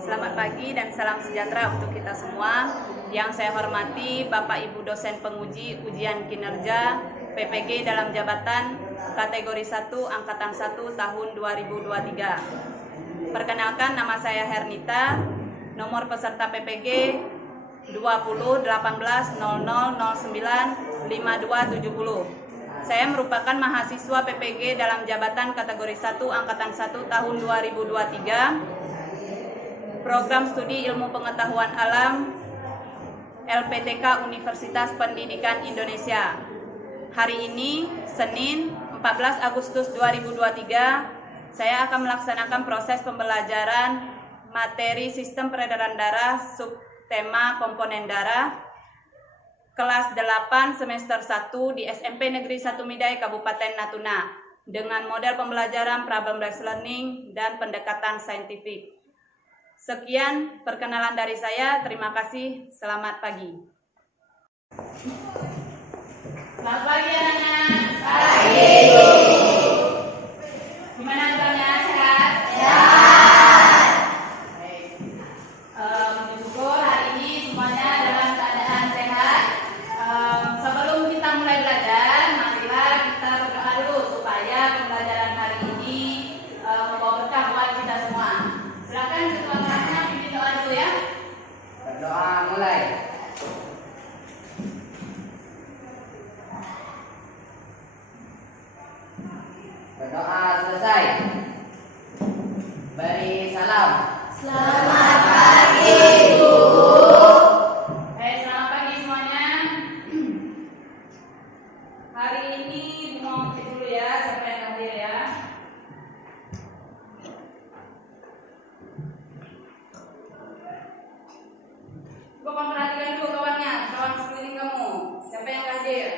Selamat pagi dan salam sejahtera untuk kita semua. Yang saya hormati Bapak Ibu dosen penguji ujian kinerja PPG dalam jabatan kategori 1 angkatan 1 tahun 2023. Perkenalkan, nama saya Hernita, nomor peserta PPG 201800095270. Saya merupakan mahasiswa PPG dalam jabatan kategori 1 angkatan 1 tahun 2023. Program Studi Ilmu Pengetahuan Alam LPTK Universitas Pendidikan Indonesia. Hari ini, Senin 14 Agustus 2023, saya akan melaksanakan proses pembelajaran materi Sistem Peredaran Darah subtema komponen darah kelas 8 semester 1 di SMP Negeri 1 Midai Kabupaten Natuna dengan model pembelajaran problem based learning dan pendekatan saintifik. Sekian perkenalan dari saya. Terima kasih. Selamat pagi. Selamat pagi anak-anak. Pagi. Gimana kabarnya? Sehat? Sehat. Baik. Syukur hari ini semuanya dalam keadaan sehat. Sebelum kita mulai belajar, marilah kita berdoa dulu supaya pembelajaran hari ini membawa berkah buat kita semua. Silakan ketua kelasnya pimpin doa dulu ya. Berdoa mulai. Berdoa selesai. Beri salam. Selamat pagi, Bu. Selamat pagi semuanya. Hari ini mau cek dulu ya siapa yang hadir ya. Coba perhatikan dulu kawannya, kawan sekeliling kamu. Siapa yang hadir?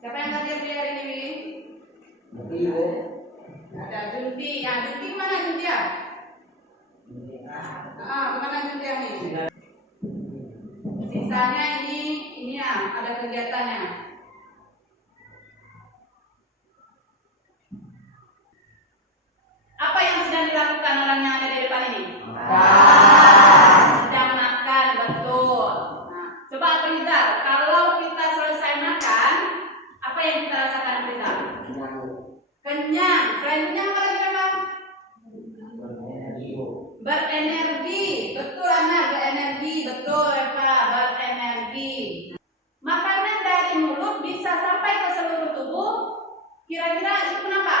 Siapa yang hadir di hari ini? Ibu. Ada Junti. Ya, Junti mana Junti ya? Kemana Junti yang ini? Sisanya ini ya, ada kegiatannya. Apa yang sedang dilakukan orang yang ada di depan ini? Sedang makan, betul. Nah, coba Aprizal, kalau kita selesai makan, apa yang kita rasakan Aprizal? Kenyang. Selain kenyang apa lagi Bang? Berenergi. Betul anak, berenergi. Betul Eva, berenergi. Makanan dari mulut bisa sampai ke seluruh tubuh. Kira-kira itu kenapa?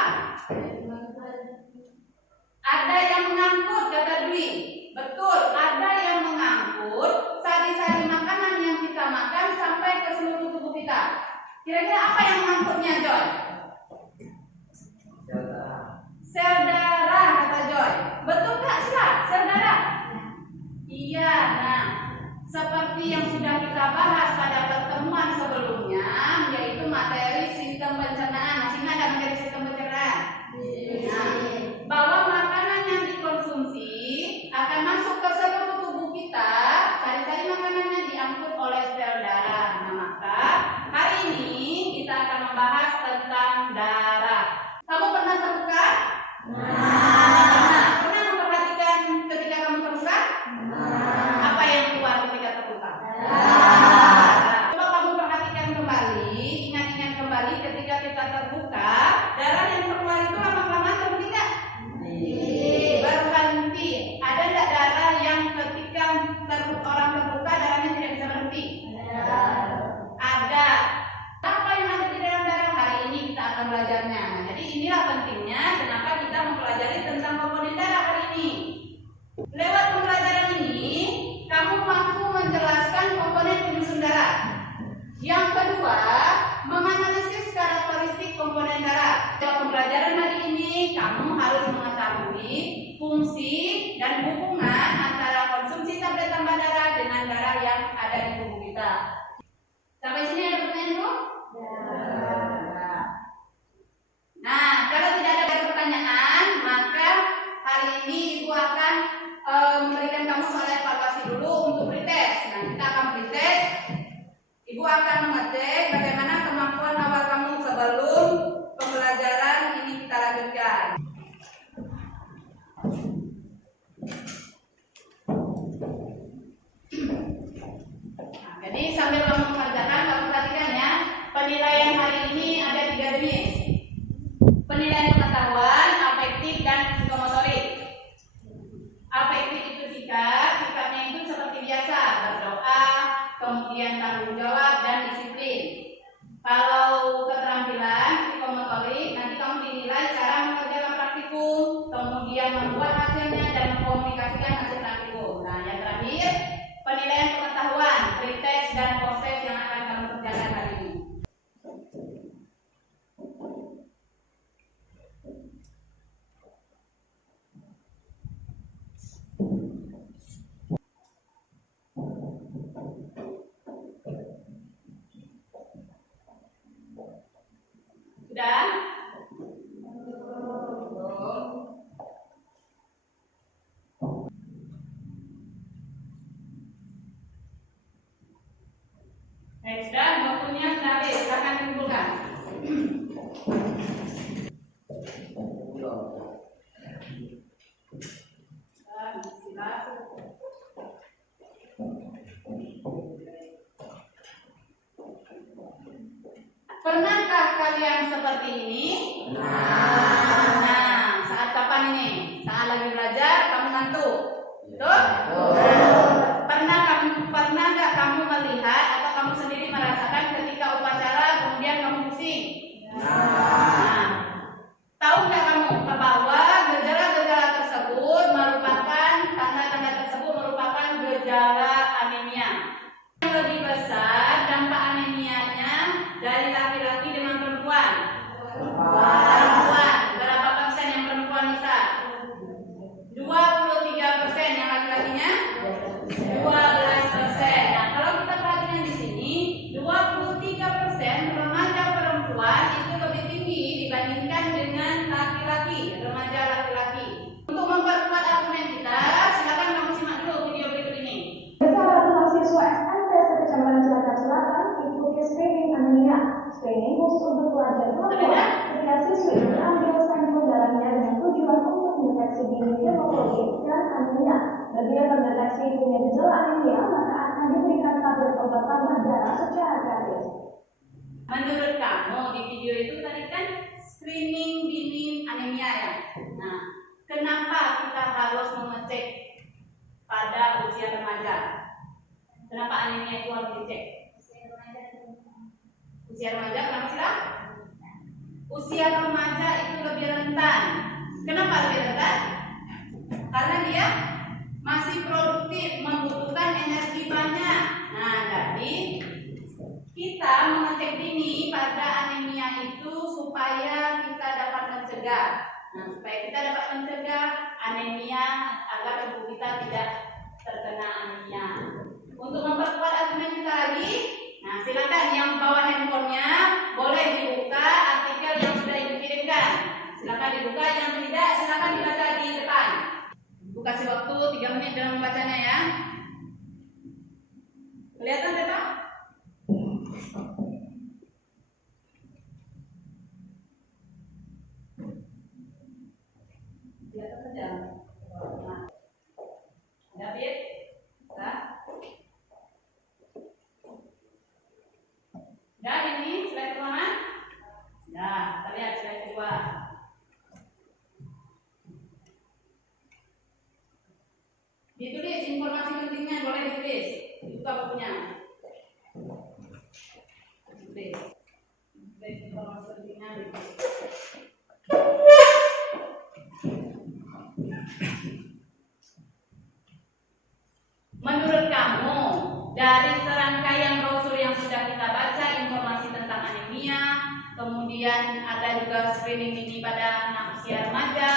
Ada yang mengangkut, kata Dwi. Betul, ada yang mengangkut sari-sari makanan yang kita makan sampai ke seluruh tubuh kita. Kira-kira apa yang mengangkutnya, Joy? Sel darah, kata Joy. Betul Kak Sila? Sel darah? Iya, nah seperti yang sudah kita bahas pada pertemuan sebelumnya, yaitu materi sistem pencernaan. Masih ingat ada materi sistem pencernaan? Nah, bahwa makanan yang dikonsumsi akan masuk ke seluruh tubuh kita, sari-sari makanannya diangkut oleh sel darah. Nah, maka hari ini kita akan membahas tentang darah. Kamu pernah terluka? Pernah memperhatikan ketika kamu terluka? Apa yang keluar ketika terluka? Coba kamu perhatikan kembali, ingat-ingat kembali ketika kita terluka, darah yang keluar itu lama-lama berhenti nggak? Berhenti. Ada nggak darah yang ketika orang terluka darahnya tidak bisa berhenti? Ada. Apa yang ada di dalam darah? Hari ini kita akan belajarnya. Nah, jadi inilah pentingnya kenapa kita mempelajari tentang komponen darah hari ini. Lewat pembelajaran ini, kamu mampu menjelaskan komponen penyusun darah. Yang kedua, menganalisis karakteristik komponen darah. Dalam pembelajaran hari ini, kamu harus mengetahui fungsi dan hubungan antara konsumsi tablet tambah darah dengan darah yang ada di tubuh kita. Sampai sini ada pertanyaan dulu? Nah, kalau tidak ada pertanyaan, maka hari ini Ibu akan memberikan kamu soal evaluasi dulu untuk pretest. Nah, kita akan pretest. Ibu akan mengecek bagaimana kemampuan awal kamu sebelum pembelajaran ini kita lanjutkan. kemudian membuat hasilnya dan mengkomunikasikan hasil praktikum. Nah, yang terakhir penilaian pengetahuan, pretest dan post-test yang akan kamu kerjakan hari ini. Sudah? Sudah, waktunya sudah habis. Silakan kumpulkan. Pernahkah kalian seperti ini? Nah, saat kapan ini? Saat lagi belajar, kamu ngantuk. Betul? Pernah nggak kamu melihat atau kamu sendiri merasakan ketika upacara kemudian kamu pusing? Nah, tahu nggak kamu bahwa gejala-gejala tersebut merupakan tanda-tanda tersebut merupakan gejala anemia. Yang lebih besar dampak anemianya dari laki-laki dengan perempuan. Perempuan, berapa persen yang perempuan bisa? 23% yang laki-lakinya? 12%. Nah, kalau kita perhatikan di sini, 23% remaja perempuan itu lebih tinggi dibandingkan dengan laki-laki, remaja laki-laki. Untuk memperkuat argumen kita, silakan kamu simak dulu video berikut ini. Ratusan siswa SMP Kecamatan Cilacap Selatan ikuti screening anemia. Screening khusus untuk pelajar perempuan ketika siswi mengambil sampel darahnya dengan tujuan untuk mendeteksi dini hemoglobin dan anemia. Bagi yang terdeteksi punya gejala anemia, maka akan diberikan tablet obat tambah darah secara gratis. Menurut kamu di video itu tadi kan screening dini anemia ya. Nah, kenapa kita harus mengecek pada usia remaja? Kenapa anemia itu harus dicek? Usia remaja kenapa sih lah? Usia remaja itu lebih rentan. Kenapa lebih rentan? Karena dia masih produktif, membutuhkan energi banyak. Nah, jadi kita mengecek dini pada anemia itu supaya kita dapat mencegah. Nah, supaya kita dapat mencegah anemia agar tubuh kita tidak terkena anemia. Untuk memperkuat argumen kita lagi, nah silakan yang bawa handphonenya boleh dibuka artikel yang sudah dikirimkan. Silakan dibuka, yang tidak silakan dibaca di depan. Bu kasih waktu 3 menit dalam membacanya ya. Kelihatan ya Pak? Kelihatan saja. Nah, David, nah. Dan ini slide pertama. Nah, kita lihat slide kedua. Ditulis informasi pentingnya, boleh ditulis. Dibuka bukunya. Ditulis. Informasi pentingnya ditulis. Menurut kamu, dari serangkaian brosur yang sudah kita baca, informasi tentang anemia, kemudian ada juga screening dini pada anak usia remaja.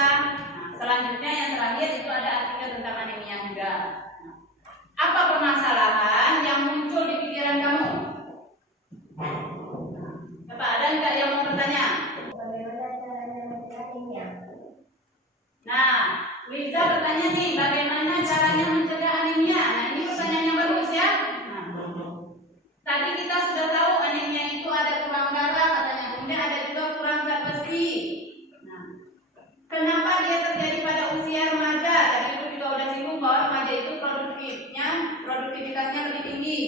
Nah, selanjutnya yang terakhir itu ada artikel tentang anemia juga. Nah, apa permasalahan yang muncul di pikiran kamu? Coba ada nggak yang mau bertanya? Bagaimana caranya mencegah anemia? Nah, Liza bertanya nih, bagaimana caranya mencegah anemia? Nah, ini pertanyaan yang bagus ya. Nah, tadi kita sudah tahu anemia itu ada kurang darah katanya, kemudian ada juga kurang zat besi. Nah, kenapa dia terjadi pada usia remaja? Tadi itu juga udah singgung bahwa remaja itu produktivitasnya lebih tinggi.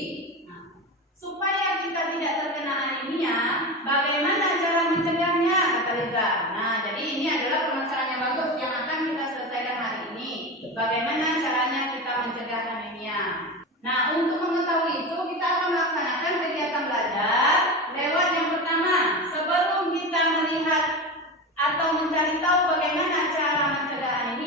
Nah, supaya kita tidak terkena anemia, bagaimana cara mencegahnya? Kata Liza. Nah, jadi ini adalah permasalahan yang bagus yang akan kita selesaikan hari ini. Bagaimana caranya kita mencegah anemia? Nah, untuk mengetahui itu kita akan melaksanakan kegiatan belajar lewat yang pertama. Sebelum kita melihat atau mencari tahu bagaimana cara mencegah anemia,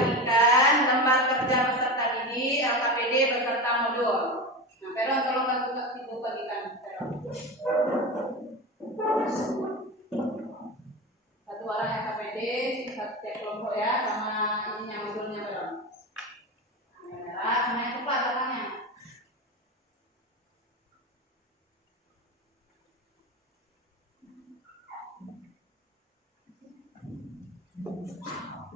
membagikan lembar kerja peserta didik LKPD beserta modul. Nah, Peron tolong bantu Ibu bagikan. Peron. Satu orang LKPD, satu cek kelompok ya, sama ininya modulnya Peron. Nah, yang merah sama yang tepat katanya.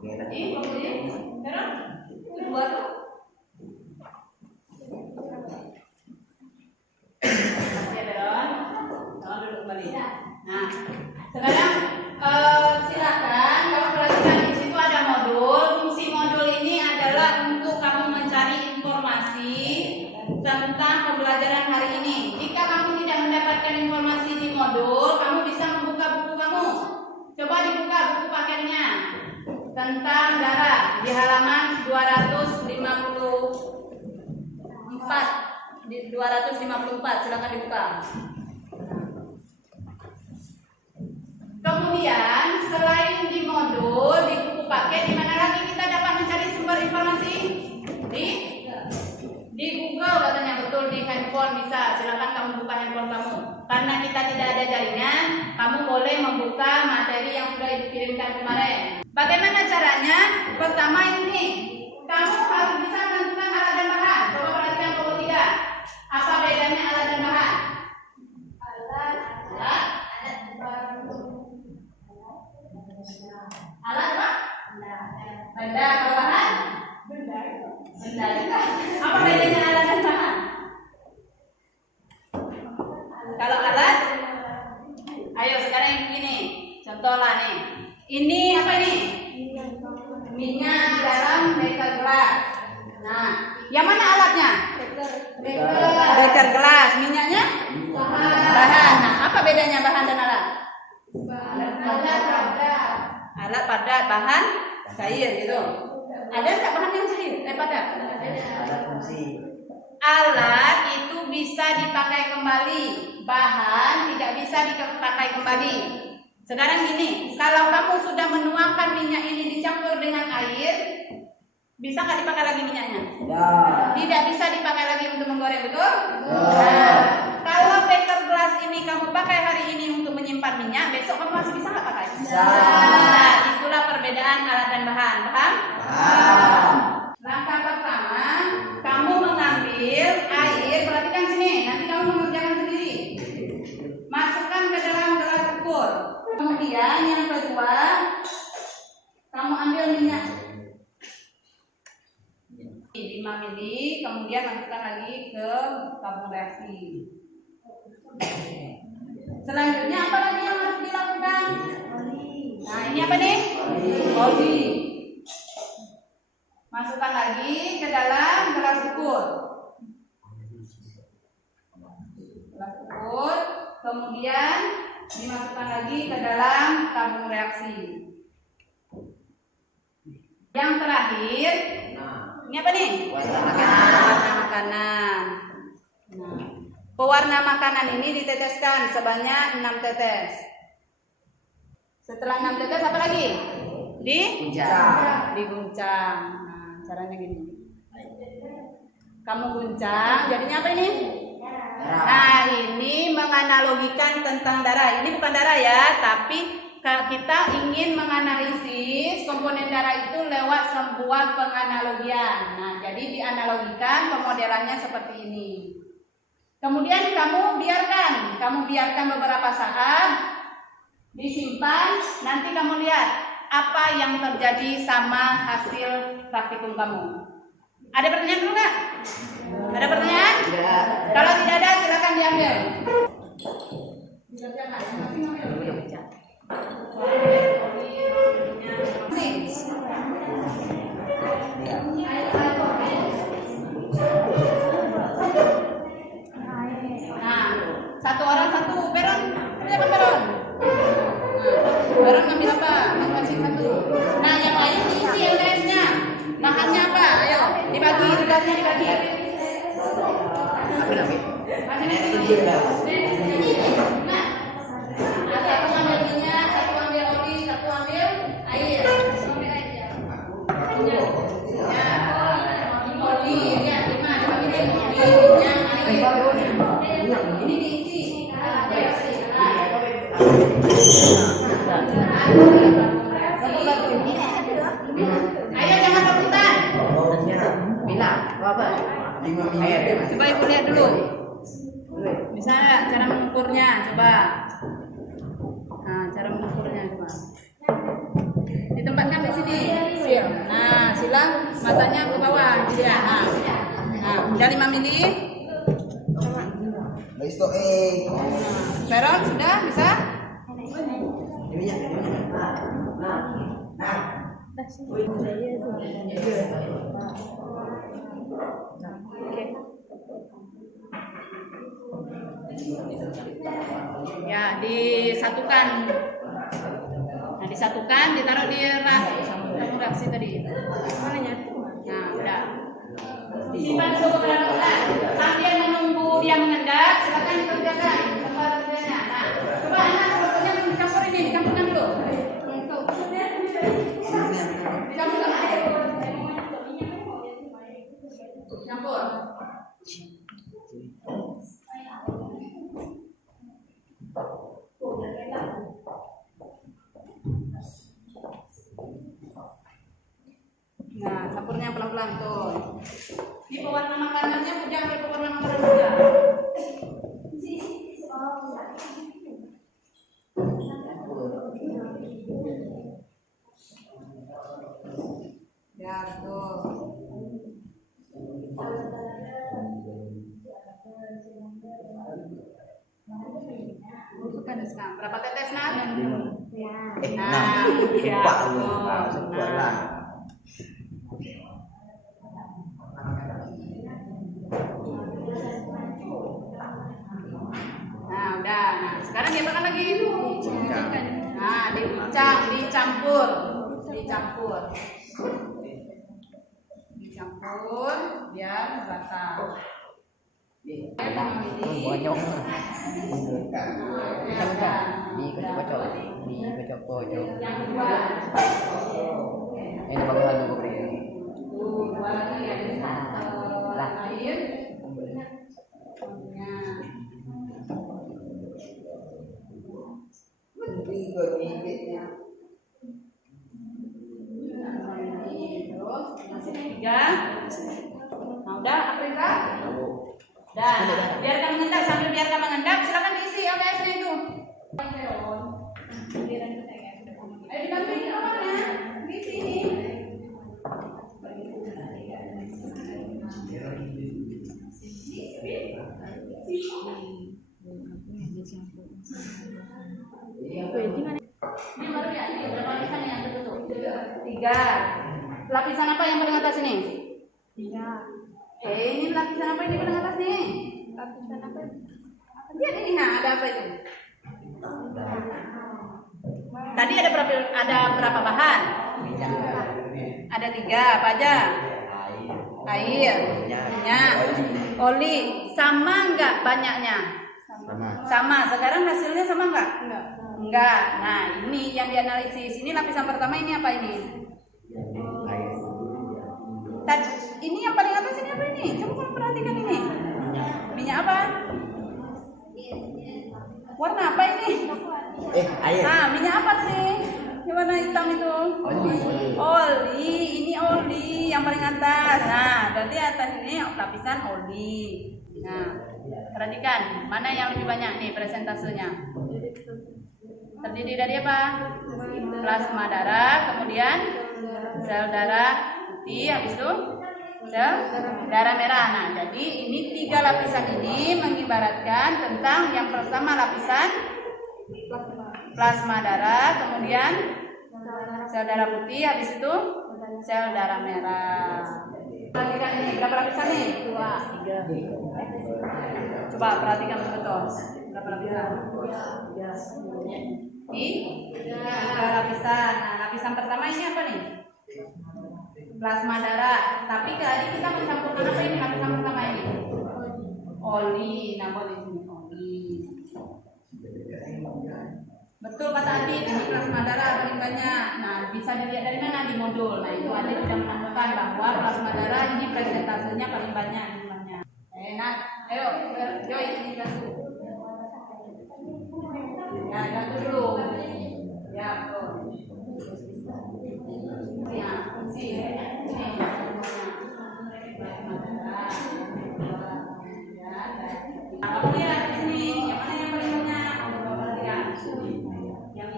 Ini kelompoknya, Peron, itu dua tuh. Nah, sekarang silakan kalau perhatikan di situ ada modul. Fungsi modul ini adalah untuk kamu mencari informasi tentang pembelajaran hari ini. Jika kamu tidak mendapatkan informasi di modul, kamu bisa membuka buku kamu. Coba dibuka buku paketnya tentang darah di halaman 254. Di 254 silakan dibuka. Kemudian selain di modul, di buku paket, di mana lagi kita dapat mencari sumber informasi? Di Google katanya, betul, di handphone bisa. Silakan kamu buka handphone kamu. Karena kita tidak ada jaringan, kamu boleh membuka materi yang sudah dikirimkan kemarin. Bagaimana caranya? Pertama ini, kamu harus bisa menentukan alat dan bahan. Coba perhatikan kelompok 3. Apa bedanya alat dan bahan? Alat apa? Benda. Kalau bahan? Benda juga. Apa bedanya alat dan bahan? Kalau alat, ayo sekarang ini contoh lah nih. Ini apa ini? Minyak dalam beker gelas. Nah, yang mana alatnya? Beker gelas. Minyaknya? Bahan. Nah, apa bedanya bahan dan alat? Alat padat, bahan cair gitu. Ada nggak bahan yang cair? Padat? Ada fungsi. Alat itu bisa dipakai kembali, bahan tidak bisa dipakai kembali. Sekarang gini, kalau kamu sudah menuangkan minyak ini dicampur dengan air, bisa nggak dipakai lagi minyaknya? Ya. Tidak bisa dipakai lagi untuk menggoreng, betul? Nah, kalau beker gelas ini kamu pakai hari ini untuk menyimpan minyak, besok kamu masih bisa nggak pakai? Bisa. Nah, itulah perbedaan alat dan bahan. Paham? Paham. Langkah pertama, kamu mengambil air, perhatikan sini, nanti kamu mengerjakan sendiri. Masukkan ke dalam gelas ukur. Kemudian yang kedua, kamu ambil minyak 5 mili, kemudian masukkan lagi ke tabung reaksi. Selanjutnya apa lagi yang harus dilakukan? Nah, ini apa nih? Oli. Masukkan lagi ke dalam gelas ukur. Gelas ukur, kemudian dimasukkan lagi ke dalam tabung reaksi. Yang terakhir, ini apa nih? Pewarna makanan. Nah, pewarna makanan ini diteteskan sebanyak 6 tetes. Setelah 6 tetes apa lagi? Diguncang. Nah, caranya gini. Kamu guncang, jadinya apa ini? Nah, ini menganalogikan tentang darah. Ini bukan darah ya, tapi kita ingin menganalisis komponen darah itu lewat sebuah penganalogian. Nah, jadi dianalogikan pemodelannya seperti ini. Kemudian kamu biarkan beberapa saat, disimpan, nanti kamu lihat apa yang terjadi sama hasil praktikum kamu. Ada pertanyaan dulu nggak? Ada pertanyaan? Tidak. Kalau tidak ada, silakan diambil. Nah, satu orang satu. Peron, kerjakan Peron. Peron ngambil apa? Masing-masing satu. Nah, yang lain diisi LDS-nya. Bahannya apa? Ayo, dibagi, tugasnya dibagi. Masing-masing. Nah, satu ambil minyak, satu ambil oli, satu ambil air. Ambil air ya. Oli, ya, gimana? Ini diisi. Ayo jangan rebutan. Bilang, apa? Coba ibu lihat dulu. Bisa nggak cara mengukurnya? Coba. Nah, cara mengukurnya coba. Ditempatkan di sini. Sil. Nah, silang matanya ke bawah, gitu ya. Nah, udah 5 mili. Peron sudah bisa? Ya, disatukan. Nah, disatukan, ditaruh di rak tabung reaksi tadi. Mananya? Nah, udah. Disimpan dulu beberapa saat. Sambil menunggu dia mengendap, silakan dikerjakan tempat kerjanya. Nah, coba anak pokoknya dicampur ini, dicampurkan dulu. Dicampurkan air. Campur. Nah, campurnya pelan-pelan tuh. Ini pewarna makanannya punya ambil pewarna makanan juga. Ya, tuh. Berapa tetes, Nat? Nah, ya. Nah, udah. Nah, sekarang diapakan lagi? Nah, dibincang, dicampur. Dicampur biar rata. Bonyok. Di kocok. Yang kedua. Ini bagian dulu beri. Dua lagi ya, air. Terus masih 3. Nah, udah Afrika. Dan biarkan mengendap, sambil biarkan mengendap, silakan diisi LPS-nya itu. Ayo dibantuin awalnya di sini. Ini baru ya, ini berapa lapisan yang tertutup? 3. Lapisan apa yang paling atas ini? 3. Ini lapisan apa ini paling atas nih? Lapisan apa? Lihat ini, nah ada apa itu? Tadi ada berapa bahan? Ada 3, apa aja? Air, minyak, oli. Sama enggak banyaknya? Sama. Sekarang hasilnya sama enggak? Enggak. Nah, ini yang dianalisis. Ini lapisan pertama, ini apa ini? Ini yang paling atas ini apa ini? Coba kamu perhatikan ini. Minyak apa? Warna apa ini? Air. Ah, minyak apa tadi? Yang warna hitam itu? Oli. Ini oli yang paling atas. Nah, berarti atas ini lapisan oli. Nah, perhatikan mana yang lebih banyak nih presentasenya. Terdiri dari apa? Plasma darah, kemudian sel darah putih, habis itu sel darah merah. Nah, jadi ini 3 lapisan ini mengibaratkan tentang yang pertama lapisan plasma darah, kemudian sel darah putih, habis itu sel darah merah. Perhatikan ini berapa lapisan nih? 2. Coba perhatikan betul. Berapa lapisan? Di 3 lapisan. Nah, lapisan pertama ini apa nih? Plasma darah. Tapi tadi kita mencampurkan apa ini lapisan pertama ini? Oli. Nah, buat di sini oli. Betul kata Adit, ini plasma darah paling banyak. Nah, bisa dilihat dari mana di modul. Nah, itu Adit sudah menemukan bahwa plasma darah ini presentasenya paling banyak jumlahnya. Enak, ayo, Joy ini bantu. Ya, bantu dulu. Ya, betul. Ya, sini. Kamu lihat di sini, yang mana yang paling banyak? Yang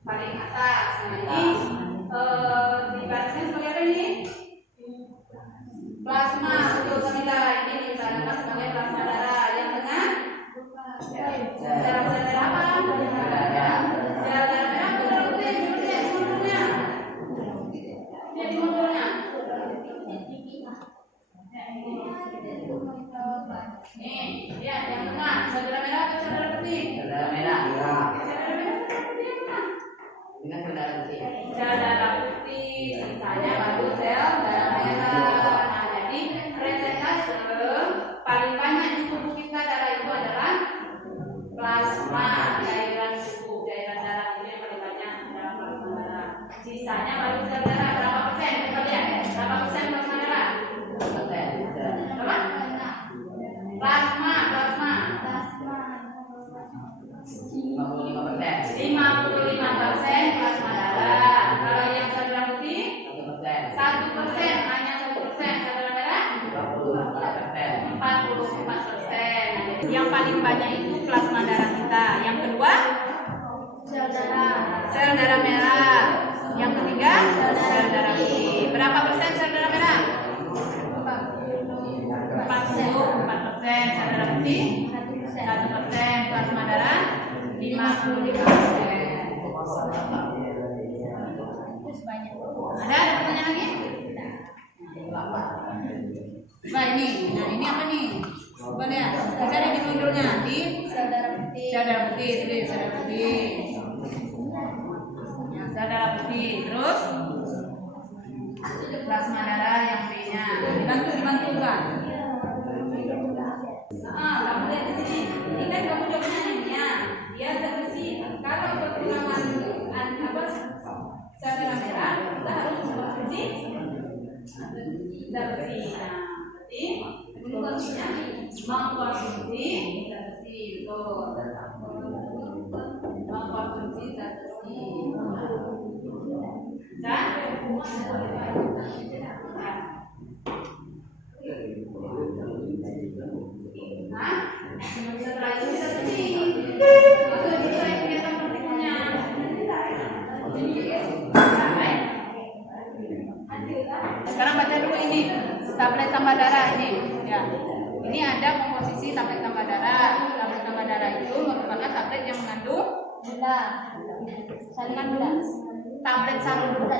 paling atas. Nah, ini dibarisnya sebagai apa ini? Plasma, betul Kamila. Ini dibariskan sebagai plasma darah. Yang tengah? Sel darah apa? Sel darah merah atau darah putih? Lihat di modulnya. Lihat di modulnya. Nih, lihat yang tengah. Sel darah merah atau sel darah putih? Saudara merah. Iya. Sel darah merah atau sel darah putih yang mana? Dengan saudara putih. Sel darah putih, sisanya baru sel darah merah. Nah, jadi presentase paling banyak di tubuh kita darah itu adalah plasma, cairan tubuh, cairan darah itu yang paling banyak dalam plasma darah. Sisanya baru sel darah. Berapa persen? Coba lihat. Berapa persen plasma darah? Berapa? Plasma. 55% plasma darah. Kalau yang sel darah putih 1%, hanya 1%. Sel darah merah 44%. Yang paling banyak itu plasma darah kita. Yang kedua sel darah merah. Yang ketiga sel darah putih. Berapa persen sel darah merah? 44%. Sel darah putih 1%. Plasma darah 55%. Ada pertanyaan lagi? Nah ini apa nih? Coba lihat. Kita ada di modulnya di sel darah putih. Sel darah putih, tulis sel darah putih. Yang sel darah putih, terus plasma darah yang B-nya. Dibantu kan? Kamu lihat di sini. Ini kan kamu jawabnya ini. Dia zat besi. Kalau pertimbangan sel darah merah, kita harus mengkonsumsi zat besi. Nah, berarti mengkonsumsinya mengkonsumsi zat besi. Betul. Mengkonsumsi zat besi. Dan setelah itu kita besi. Sekarang baca dulu ini tablet tambah darah ini. Ya, ini ada komposisi tablet tambah darah. Tablet tambah darah itu merupakan tablet yang mengandung gula, salinan gula. Tablet sarung gula.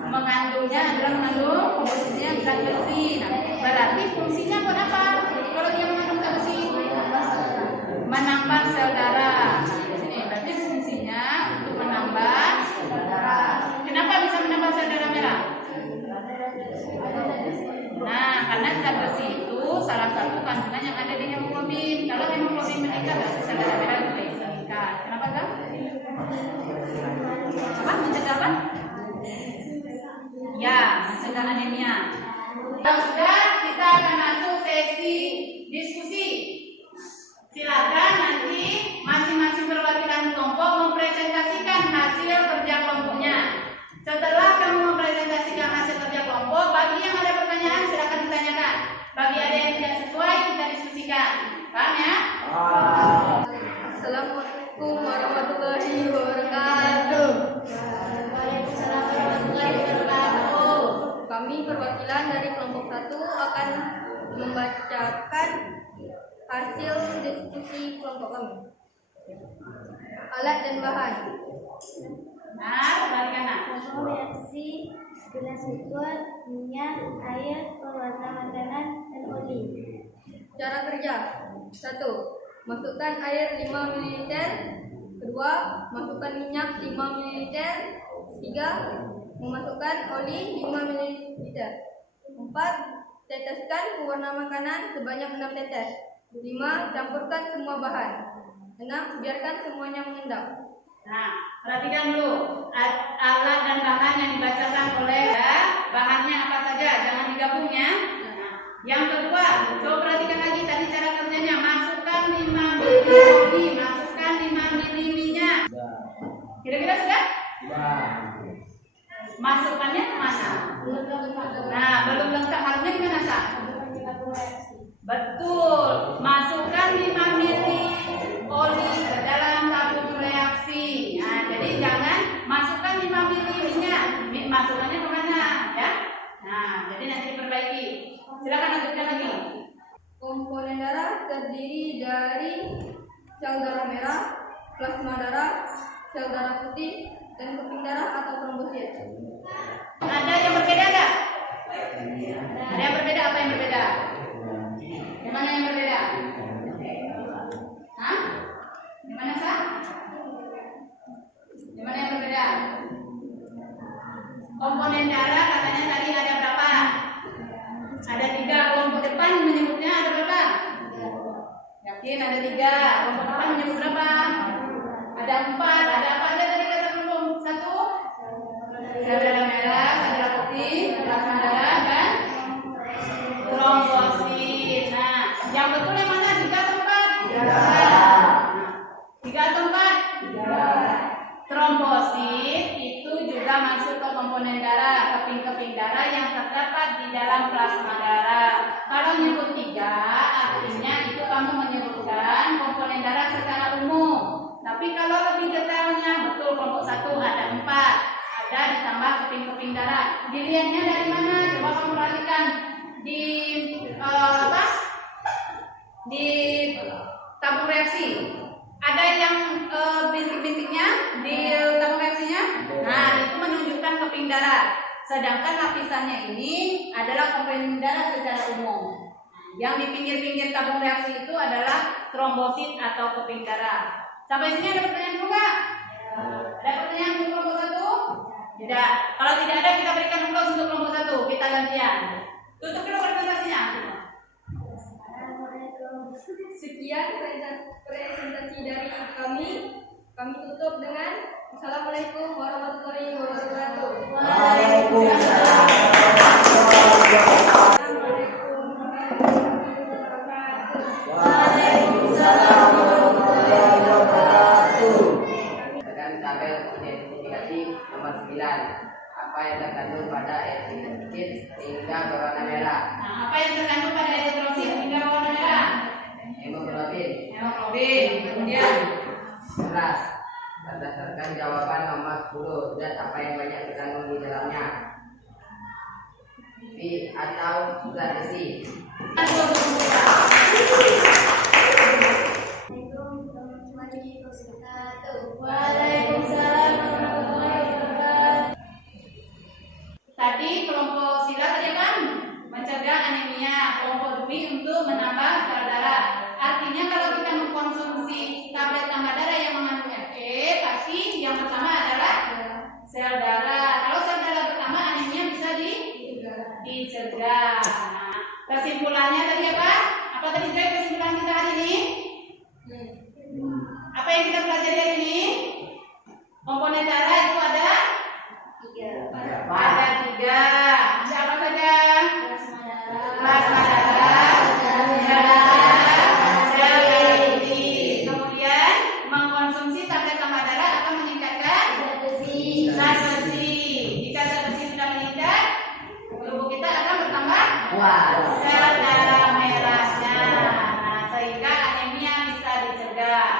Mengandungnya adalah mengandung komposisinya zat besi. Nah, berarti fungsinya buat apa? Kalau dia mengandung zat besi, menambah sel darah. Di sini berarti fungsinya untuk menambah sel darah. Kenapa bisa menambah sel darah merah? Nah, karena zat besi itu salah satu kandungan yang ada di hemoglobin. Kalau hemoglobin meningkat, berarti sel darah merah itu meningkat. Kenapa kan? Apa? Mencegah apa? Ya, mencegah anemia. Sudah, kita akan masuk sesi diskusi. Silakan nanti masing-masing perwakilan kelompok mempresentasikan hasil kerja kelompoknya. Setelah kamu mempresentasikan hasil kerja kelompok, bagi yang ada pertanyaan silakan ditanyakan. Bagi ada yang tidak sesuai, kita diskusikan. Paham ya? Assalamualaikum warahmatullahi wabarakatuh. Waalaikumsalam warahmatullahi wabarakatuh. Kami perwakilan dari kelompok 1 akan membacakan hasil diskusi kelompok kami. Alat dan bahan. Nah, balik kanan. Reaksi gelas liquid, minyak, air, pewarna makanan, dan oli. Cara kerja. 1. Masukkan air 5 ml. 2. Masukkan minyak 5 ml. 3. Memasukkan oli 5 ml. 4. Teteskan pewarna makanan sebanyak 6 tetes. 5. Campurkan semua bahan. 6. Biarkan semuanya mengendap. Nah, perhatikan dulu alat dan bahan yang dibacakan oleh bahannya apa saja, jangan digabung ya. Nah, yang kedua, coba perhatikan lagi tadi cara kerjanya. Masukkan 5 mili oli, masukkan 5 mili minyak. Kira-kira sudah? Masukkannya kemana? Nah, belum lengkap, harusnya gimana Sa? Betul, masukkan 5 mili oli ke dalam tabung reaksi. Nah, jadi jangan masukkan 5 mili minyak. Masukkannya kemana ya? Nah, jadi nanti diperbaiki. Silakan lanjutkan lagi. Komponen darah terdiri dari sel darah merah, plasma darah, sel darah putih, dan keping darah atau trombosit. Ada yang berbeda nggak? Ada yang berbeda, apa yang berbeda? Yang mana yang berbeda? Hah? Yang mana Sa? Yang mana yang berbeda? Komponen darah katanya tadi ada berapa? Ada 3. Kelompok depan menyebutnya ada berapa? Yakin ada 3. Kelompok depan menyebut berapa? Ada 4. Ada apa aja tadi kata kelompok 1? Sel darah merah, sel darah putih, plasma darah, dan trombosit. Nah, yang betul yang mana? 3 atau 4? 3 atau 4? Trombosit itu juga masuk ke komponen darah, keping-keping darah yang terdapat di dalam plasma darah. Kalau nyebut 3, artinya itu kamu menyebutkan komponen darah secara umum. Tapi kalau lebih detailnya, betul kelompok 1 ada 4, ada ditambah keping-keping darah. Dilihatnya dari mana? Coba kamu perhatikan di di tabung reaksi. Ada yang bintik-bintiknya di tabung reaksinya. Nah, itu menunjukkan keping darah. Sedangkan lapisannya ini adalah komponen darah secara umum. Yang di pinggir-pinggir tabung reaksi itu adalah trombosit atau keping darah. Sampai sini ada pertanyaan dulu nggak? Ada pertanyaan untuk kelompok 1? Tidak. Kalau tidak ada, kita berikan aplaus untuk kelompok 1. Kita gantian. Tutup dulu presentasinya. Sekian presentasi dari kami. Kami tutup dengan Assalamualaikum warahmatullahi wabarakatuh. Waalaikumsalam. Assalamualaikum warahmatullahi wabarakatuh. Waalaikumsalam warahmatullahi wabarakatuh. Tekan tabel identifikasi nomor 9. Apa yang terkandung pada eritrosit hingga berwarna merah? Nah, apa yang terkandung pada eritrosit hingga berwarna merah? Hemoglobin. Hemoglobin. Kemudian 11. Berdasarkan jawaban nomor 10, zat apa yang banyak terkandung di dalamnya? V atau zat besi? Waalaikumsalam warahmatullahi wabarakatuh. Tadi kelompok sila tadi apa? Mencegah anemia. Kelompok B untuk menambah sel darah. Artinya kalau kita mengkonsumsi tablet tambah darah yang mengandung Fe, pasti yang pertama adalah sel darah. Kalau sel darah bertambah, anemia bisa dicegah. Nah, kesimpulannya tadi apa? Apa tadi Joy kesimpulan kita hari ini? Apa yang kita pelajari hari ini? Komponen darah itu ada 3. Ada 3. Siapa saja? Plasma darah, sel darah putih. Kemudian mengkonsumsi tablet tambah darah akan meningkatkan zat besi. Jika zat besi sudah meningkat, tubuh kita akan bertambah sel darah merahnya. Nah, sehingga anemia bisa dicegah.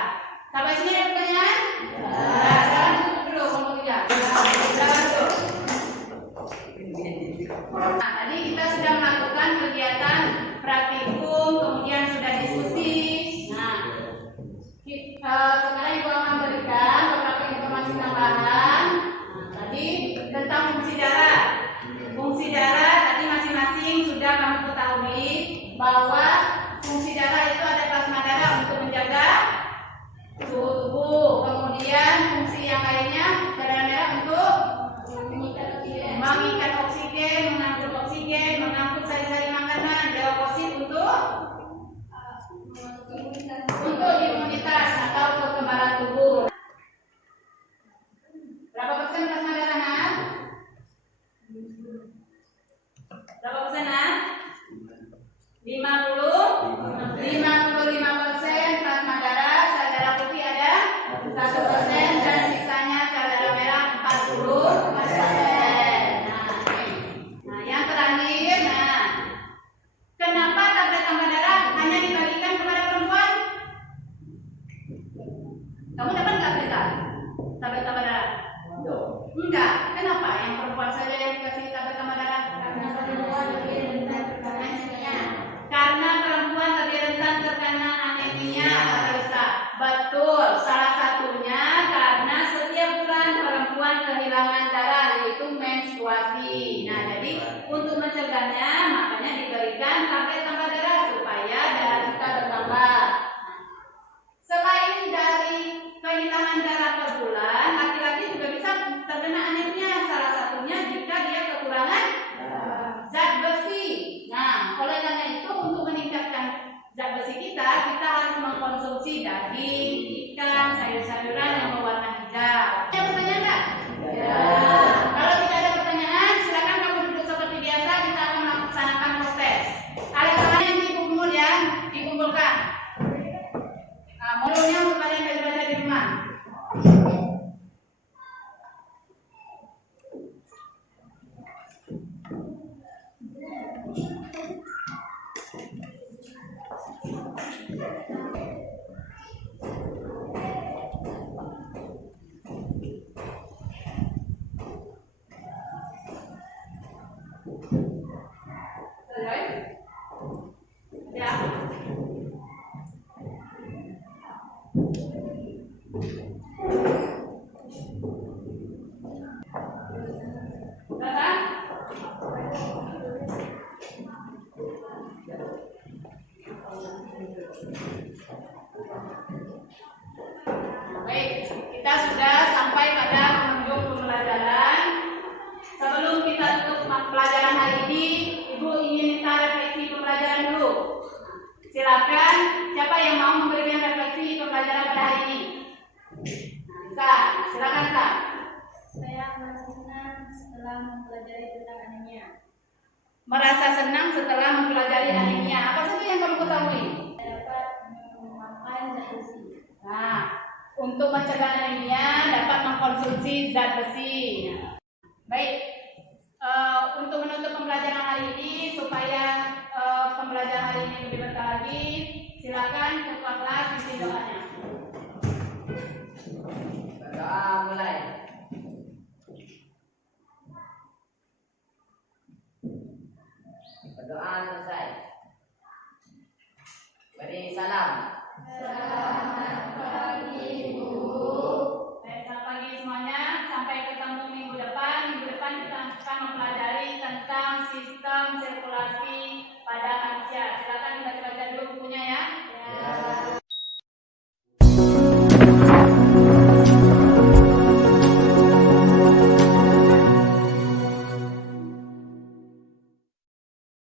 Sampai sini ada pertanyaan? Nah, sekarang tutup dulu kelompok 3. Silakan tutup. Nah, tadi kita sudah melakukan kegiatan praktikum, kemudian sudah diskusi. Nah, sekarang Ibu akan berikan beberapa informasi tambahan. Nah, tadi tentang fungsi darah. Fungsi darah tadi masing-masing sudah kamu ketahui bahwa fungsi darah itu ada plasma darah untuk menjaga suhu tubuh. Kemudian fungsi yang lainnya sel darah merah untuk mengikat oksigen, mengangkut sari-sari makanan, leukosit untuk Berapa persenan? 55% plasma darah, sel darah putih ada 1% dan sisanya sel darah merah 40%. Nah, yang terakhir, kenapa tablet tambah darah hanya dibagikan kepada perempuan? Kamu dapat nggak berita? Tablet tambah darah? Enggak. Kenapa? Yang perempuan saja yang dikasih tablet tambah darah? Karena perempuan lebih rentan terkena anemia atau bisa. Betul. Salah satunya karena setiap bulan perempuan kehilangan darah, yaitu menstruasi. Nah, jadi untuk mencegahnya makanya diberikan tablet tambah darah supaya darah kita bertambah. Selain dari kehilangan darah per bulan, laki-laki juga bisa terkena anemia. Salah satunya jika dia kekurangan zat besi. Nah, oleh karena itu untuk meningkatkan zat besi kita harus mengkonsumsi daging, ikan, sayur-sayuran yang berwarna hijau. Ada pertanyaan nggak? Ya. Kalau tidak ada pertanyaan, silakan kamu duduk seperti biasa. Kita akan melaksanakan proses. Alat-alat yang dikumpul dikumpulkan. Nah, modulnya untuk kalian baca-baca di rumah. Ya. Baik, kita sudah sampai pada penghujung pembelajaran. Sebelum kita tutup pelajaran hari ini, Ibu ingin minta refleksi pembelajaran dulu. Silakan, siapa yang mau memberikan refleksi pembelajaran pada hari ini? Silakan, Sa. Saya merasa senang setelah mempelajari tentang anemia. Merasa senang setelah mempelajari anemia. Apa saja yang kamu ketahui? Saya dapat memakan zat besi. Nah, untuk mencegah anemia dapat mengkonsumsi zat besi. Baik, untuk menutup pembelajaran hari ini supaya pembelajaran hari ini lebih berkah lagi, silakan ketua kelas isi doanya. Berdoa mulai. Berdoa selesai. Beri salam. Selamat pagi, Bu. Baik, selamat pagi semuanya. Sampai ketemu minggu depan. Minggu depan kita akan mempelajari